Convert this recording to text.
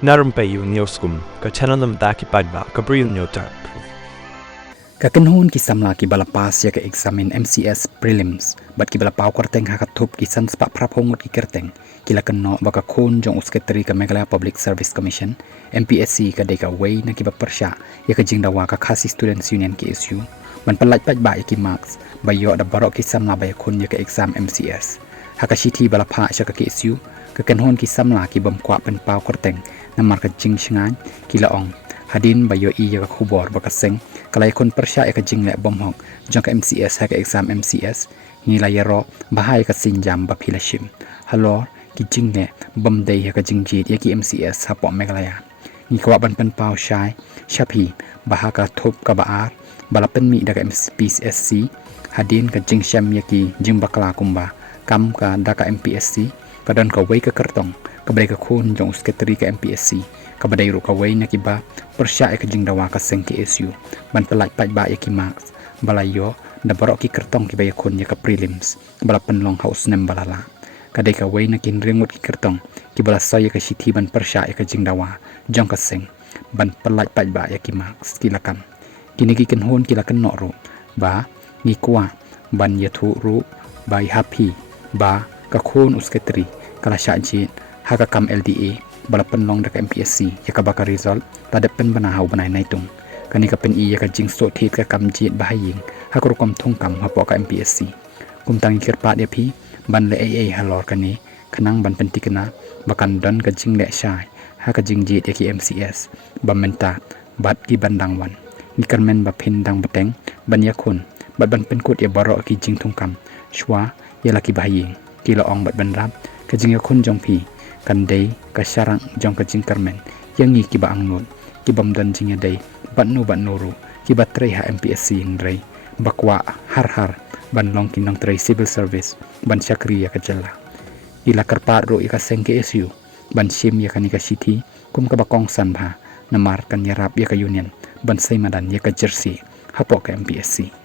Na Rympei U ka channel nabynta ki padba ka Bri U Hynñiewtrep. Kakenhun ki samla ki balapas ya ke examen MCS prelims bat ki balapau kerteng hakatup ki sans pak prapong ki kerteng kila kenno baka Khun jong usketri ka Meghalaya Public Service Commission Mpsc ka deka way na ki ba Pyrshah ya ka Jingdawa ka khasi Students Union ki SU ban palat pat ba ki marks bayo da baroh ki samla ba Khun ya ka exam MCS hakashiti balapa sya ka SU kakenhun ki samla ki bamkwa pen pau kerteng na marka Jingdawa kila ong hadin bayo iya ka khubor baka seng kalai Khun Pyrshah ka jingle bomhok jong ka MCS ha ka exam MCS nilai ro bahai ka sinjam ba philashim halor ki jingle bomdei ha ka jingjit ya ki MCS ha po Meghalaya ni kwa ban pen pau shai shapi baha ka thop ka baar balapen mi da ka Mpsc hadin ka jingsham ya ki jingbakla kumba kam ka da ka Mpsc kadon ka wei ka kertong kabrai ka Khun jong usketri ka Mpsc kabadai ru ka wei na ki ba Pyrshah ka Jingdawa ka seng ki SU ban pelai pat ba ya ki marks balayo da baroh ki kertong ki ba ya Khun ya ka prelims balapen long house nem balala kadai ka wei na kin ringut ki kertong ki bala soy ka siti ban Pyrshah ka Jingdawa jong ka seng ban pelai pat ba ya ki marks kilakan kini ki kenhun kilakan no ru ba ni kwa ban ya thu ru ba iaphi ba ka Khun usketri kala syajit haka kam LDA balapan long dak Mpsc ya ka baka result tadapen banahau banai naitung kani ka pen iya ka jing so thit ka kam jit bahaying hakrukom Thungkam hapo ka Mpsc kumtang kirpat ya phi ban le AA halor kani khanang ban penti kena bakan don ka jing le shai ha ka jing jit ya ki MCS ba Mynta bat ki bandang wan ni karmen ba phin dang bateng ban ya Khun bat ban pen kut ya baroh ki jing Thungkam shwa ya laki bahaying kilo ong bat ban rap ka jing ya Khun jong phi kan day ka syarang jong ka jing karmen yang ngi ki ba angnut ki bam dan jing ya day ban nuru ki ba trei ha Mpsc yang rei bakwa har ban long kinong trei civil service ban syakri ya ka jalla ila karpat ro ika seng ke SU ban sim ya kan ka city kum ka bakong san bha namar kan ya rap ya ka union ban sai madan ya ka Jyrsieh hapo ka Mpsc